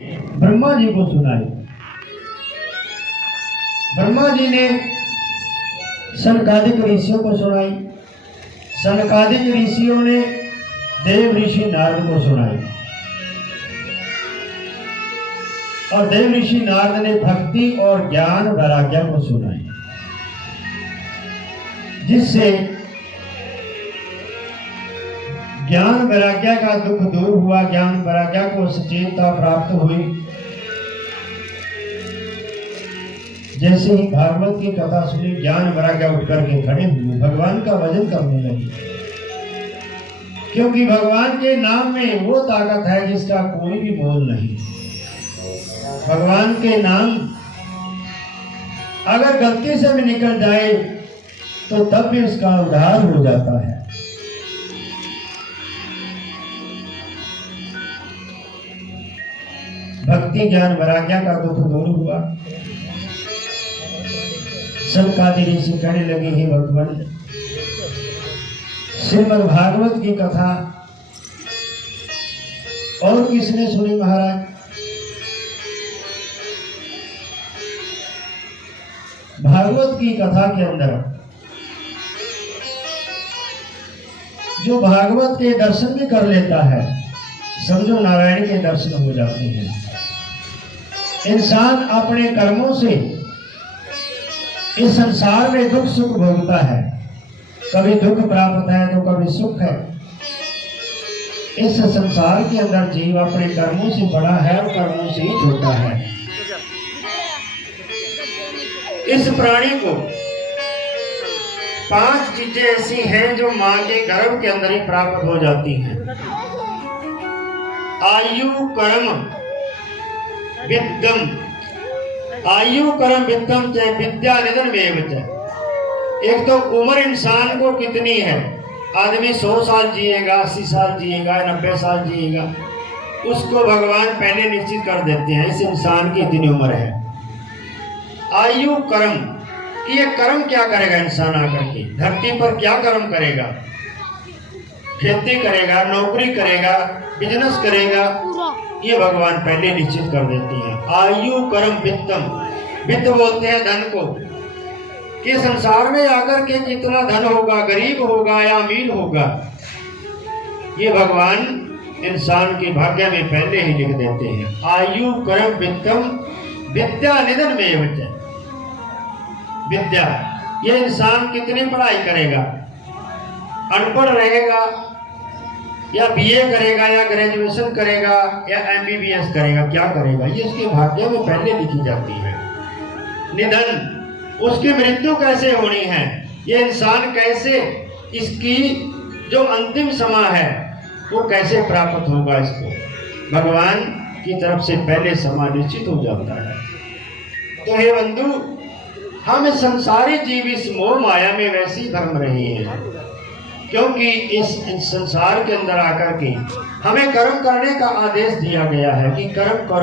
ब्रह्मा जी को सुनाई। ब्रह्मा जी ने सनकादिक ऋषियों को सुनाई। सनकादिक ऋषियों ने देव ऋषि नारद को सुनाई और देव ऋषि नारद ने भक्ति और ज्ञान वैराग्य को सुनाई, जिससे ज्ञान वैराग्य का दुख दूर हुआ, ज्ञान वैराग्य को सचेतता प्राप्त हुई। जैसे ही भागवत की कथा सुनी, ज्ञान वैराग्य उठ करके खड़े हुए, भगवान का भजन करने लगे, क्योंकि भगवान के नाम में वो ताकत है जिसका कोई भी मोल नहीं। भगवान के नाम अगर गलती से भी निकल जाए तो तब भी उसका उद्धार हो जाता है। भक्ति ज्ञान वैराग्य का दुख दूर हुआ। सनकादिक ऋषि कहने लगे, हे भगवान, श्रीमद् भागवत की कथा और किसने सुनी महाराज? भागवत की कथा के अंदर जो भागवत के दर्शन भी कर लेता है, समझो नारायण के दर्शन हो जाते हैं। इंसान अपने कर्मों से इस संसार में दुख सुख भोगता है, कभी दुख प्राप्त है तो कभी सुख है। इस संसार के अंदर जीव अपने कर्मों से बड़ा है और कर्मों से ही छोटा है। इस प्राणी को 5 चीजें ऐसी हैं जो मां के गर्भ के अंदर ही प्राप्त हो जाती हैं। आयु कर्म विद्यम, आयु कर्म विद्यम चाहे विद्या निधन में। एक तो उम्र इंसान को कितनी है, आदमी 100 साल जिएगा, 80 साल जिएगा, 90 साल जिएगा, उसको भगवान पहले निश्चित कर देते हैं इस इंसान की इतनी उम्र है। आयु कर्म, ये कर्म क्या करेगा इंसान आकर के धरती पर, क्या कर्म करेगा? खेती करेगा, नौकरी करेगा, बिजनेस करेगा, ये भगवान पहले निश्चित कर देते हैं। आयु कर्म वित्तम, वित्त बोलते हैं धन को, कि संसार में आकर के कितना धन होगा, गरीब होगा या अमीर होगा, ये भगवान इंसान के भाग्य में पहले ही लिख देते हैं। आयु कर्म वित्तम विद्या निधन में। विद्या, ये इंसान कितनी पढ़ाई करेगा, अनपढ़ रहेगा या बीए करेगा या ग्रेजुएशन करेगा या एमबीबीएस करेगा, क्या करेगा, ये उसके भाग्य में पहले लिखी जाती है। निधन, उसकी मृत्यु कैसे होनी है, ये इंसान कैसे, इसकी जो अंतिम समय है वो कैसे प्राप्त होगा, इसको भगवान की तरफ से पहले समय निश्चित हो जाता है। तो हे बंधु, हम इस संसारी जीव इस मोह माया में वैसे ही भ्रम रहे हैं, क्योंकि इस संसार के अंदर आकर के हमें कर्म करने का आदेश दिया गया है कि कर्म करो।